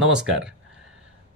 नमस्कार.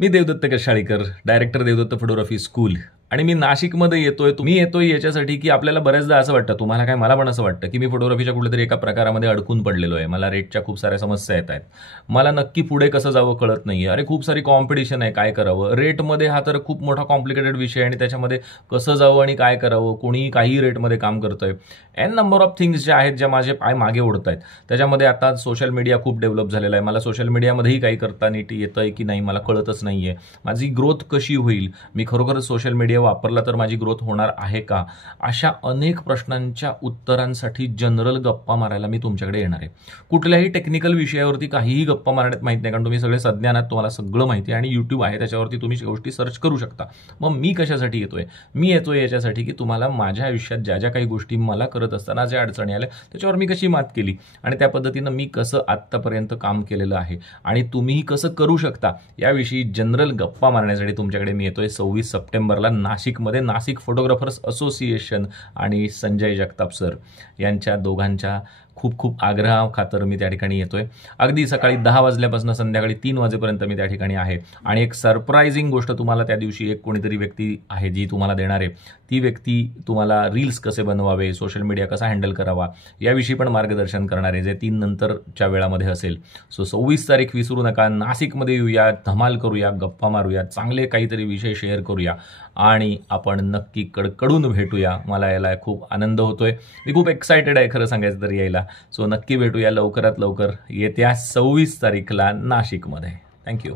मी Devdatt Kashalikar, director Devdatt photography school. आणि मी नाशिकमध्ये येतोय. मी येतोय याच्यासाठी की आपल्याला बऱ्याचदा असं वाटतं, तुम्हाला काय मला पण असं वाटतं की मी फोटोग्राफीच्या कुठेतरी एका प्रकारामध्ये अडकून पडलेलो आहे. मला रेटच्या खूप साऱ्या समस्या येत आहेत. मला नक्की पुढे कसं जावं कळत नाहीये. अरे खूप सारी कॉम्पिटिशन आहे, काय करावं. रेटमध्ये हा तर खूप मोठा कॉम्प्लिकेटेड विषय आहे आणि त्याच्यामध्ये कसं जावं आणि काय करावं. कोणीही काही रेटमध्ये काम करतंय. एन नंबर ऑफ थिंग्स ज्या आहेत, ज्या माझे पाय मागे ओढत आहेत. त्याच्यामध्ये आता सोशल मीडिया खूप डेव्हलप झालेला आहे. मला सोशल मीडियामध्येही काही करता नीट येतंय की नाही मला कळतच नाहीये. माझी ग्रोथ कशी होईल, मी खरोखरच सोशल मीडिया वापरला तर माझी ग्रोथ होणार आहे का, अशा अनेक प्रश्नांच्या उत्तरांसाठी जनरल गप्पा मारायला मी तुमच्याकडे येणार आहे. कुठल्याही टेक्निकल विषयावरती काहीही गप्पा मारण्यात माहित नाही, कारण तुम्ही सगळे सज्ञान आहात, तुम्हाला सगळं माहिती आहे आणि युट्यूब आहे, त्याच्यावरती तुम्ही गोष्टी सर्च करू शकता. मग मी कशासाठी येतोय? मी येतोय याच्यासाठी की तुम्हाला माझ्या आयुष्यात ज्या ज्या काही गोष्टी मला करत असताना ज्या अडचणी आल्या त्याच्यावर मी कशी मात केली आणि त्या पद्धतीनं मी कसं आत्तापर्यंत काम केलेलं आहे आणि तुम्हीही कसं करू शकता याविषयी जनरल गप्पा मारण्यासाठी तुमच्याकडे मी येतोय. 26 सप्टेंबरला नाशिकमध्ये नाशिक फोटोग्राफर्स असोसिएशन आणि संजय जगताप सर यांच्या दोघांच्या खूप खूप आग्रहाखातर मी त्या ठिकाणी येतोय. अगदी सकाळी 10 वाजल्यापासून संध्याकाळी 3 वाजेपर्यंत मी त्या ठिकाणी आहे. आणि एक सरप्राइझिंग गोष्ट, तुम्हाला त्या दिवशी एक कोणीतरी व्यक्ती आहे जी तुम्हाला देणार आहे. ती व्यक्ती तुम्हाला रील्स कसे बनवावे, सोशल मीडिया कसा हँडल करावा याविषयी पण मार्गदर्शन करणार आहे, जे 3 नंतरच्या वेळामध्ये असेल. सो 26 तारीख विसरू नका. नाशिकमध्ये येऊया, धमाल करूया, गप्पा मारूया, चांगले काहीतरी विषय शेअर करूया आणि आपण नक्की कडकडून भेटूया. मला यायला खूप आनंद होतोय. मी खूप एक्सायटेड आहे खरं सांगायचं तर यायला. सो नक्की भेटूया लवकरात लवकर येत्या 26 तारीखला नाशिकमध्ये. थँक्यू.